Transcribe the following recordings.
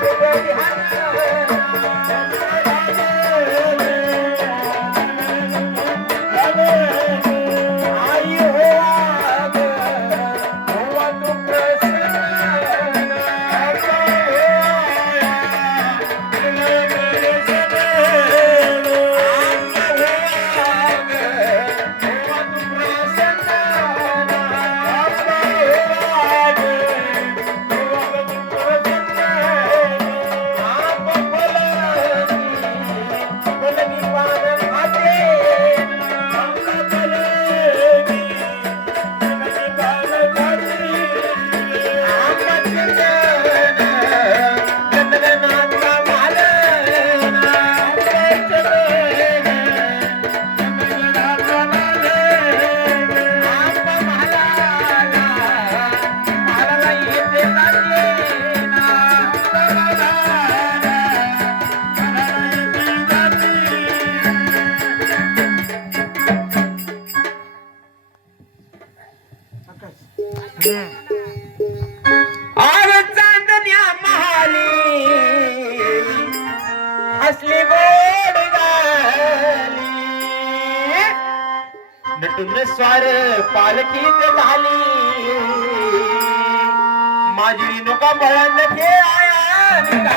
Thank you. और चांदण्या महाली असली गोड नटून स्वार पालखीत झाली. माझी नुका बळंद खेळाया आया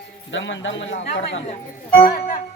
దమ్మని దమ్మని కొడతాను